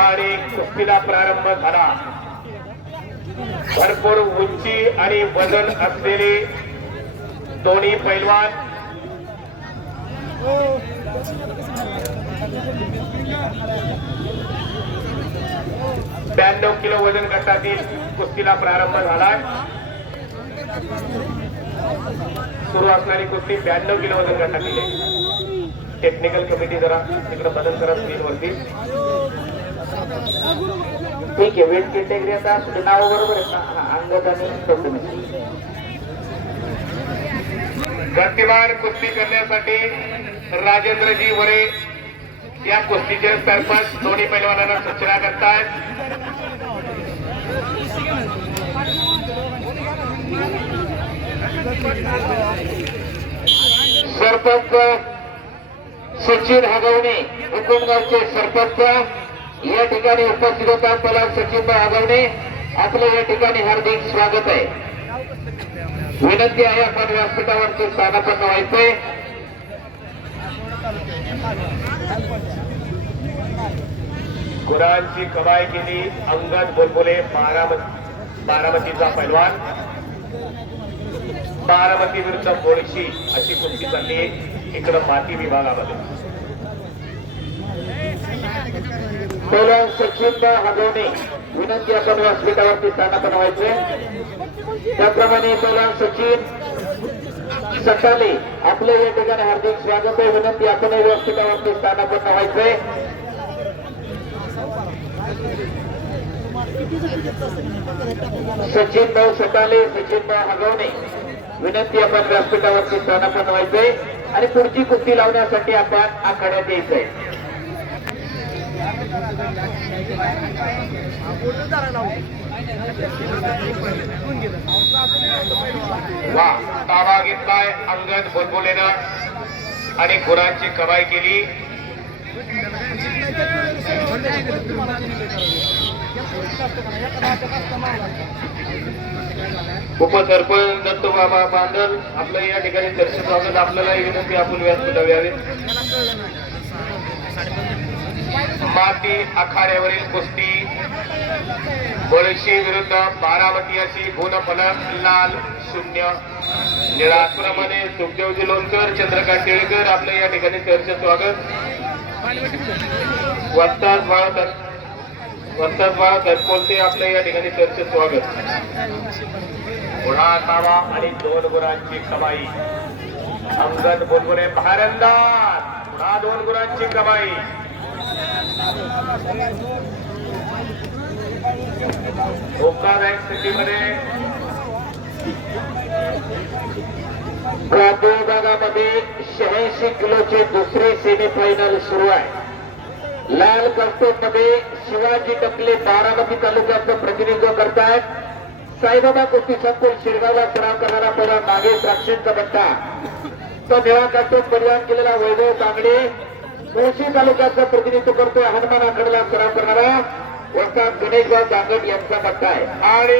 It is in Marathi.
आणि कुस्तीला प्रारंभ झाला। भरपूर उंची आणि वजन असलेले दोन्ही पैलवान 92 किलो वजन गटातील कुस्तीला प्रारंभ झालाय। सुरू असणारी कुस्ती 92 किलो वजन गटातील आहे। टेक्निकल कमिटी जरा तिकडे बदल करा स्क्रीनवरती। ठीक आहे, वेट कॅटेगरी आता नाव बरोबर आहे ना, अंगद आणि डॉक्युमेंट। गतिमान कुस्ती करण्यासाठी राजेंद्रजी वरे या कुस्तीचे सरपंच दोन्ही पैलवानांना सूचना करतायत। सरपंच सचिन हगवणे हुकुमगावचे सरपंच या ठिकाणी उपस्थित होतात। पलाल सचिन हगवणे आपलं या ठिकाणी हार्दिक स्वागत आहे। विनंती आहे आपण व्यासपीठावरती स्थानापन्न व्हायचंय। गुरांची कमाई केली अंगद बुलबुले बारामतीचा पैलवान। बारामती विरुद्ध बोळशी अशी कुस्ती चालली इकडं माती विभागामध्ये। पैलवान सचिन हगवणे विनंती आपण व्यासपीठावरती स्थानापन्न व्हायचे। त्याप्रमाणे पैलवान सचिन सटाले आपले या ठिकाणी हार्दिक स्वागत आहे। विनंती आपण व्यासपीठावरती स्थानापन्न व्हायचे। सचिन भाऊ सटाले सचिन भाऊ हगवणे विनंती आपण व्यासपीठावरती स्थानापन्न व्हायचे आणि पुढची कुस्ती लावण्यासाठी आपण आखाड्यात यायचंय। वा, ताबा घेतलाय अंगद बुलबुलेनं आणि गुरांची कमाई केली। उपसरपंच दत्तूबाबा बांदल आपलं या ठिकाणी चर्चेत स्वागत। आपल्याला विनंती आपण व्यासपीठावर यावे। माती आखाड्यावरील कुस्ती बोळशी विरुद्ध बारामती अशी गुणफलक लाल 0 निळाप्रमाणे सुखदेवजी लोणकर चंद्रकांत टिळकर आपलं या ठिकाणी चर्चेत स्वागत। वस्ताद बाळासाहेब कोलते आपल्या या ठिकाणी चर्चेत स्वागत। पुन्हा ताबा आणि 2 गुरांची कमाई अंगद बुलबुले भारंदाज। पुन्हा 2 गुरांची कमाई। धोकादायक स्थितीमध्ये विभागामध्ये 86 किलोचे दुसरे सेमीफायनल सुरू आहे। लाल कस्टम मध्ये शिवाजी टकले बारामती तालुक्याचं प्रतिनिधित्व करतायत। साईबाबा कुस्ती संकुल शिरगावला सराव करणारा पहिला नागेश राक्षेंचा बट्टा, तो निळा कस्टम परिधान केलेला वैभव तांगडे मुळशी तालुक्याचं प्रतिनिधित्व करतोय। हनुमान आखाड्याला सराव करणारा वस्ताद गणेशराव दांगट यांचा बट्टा आहे। आणि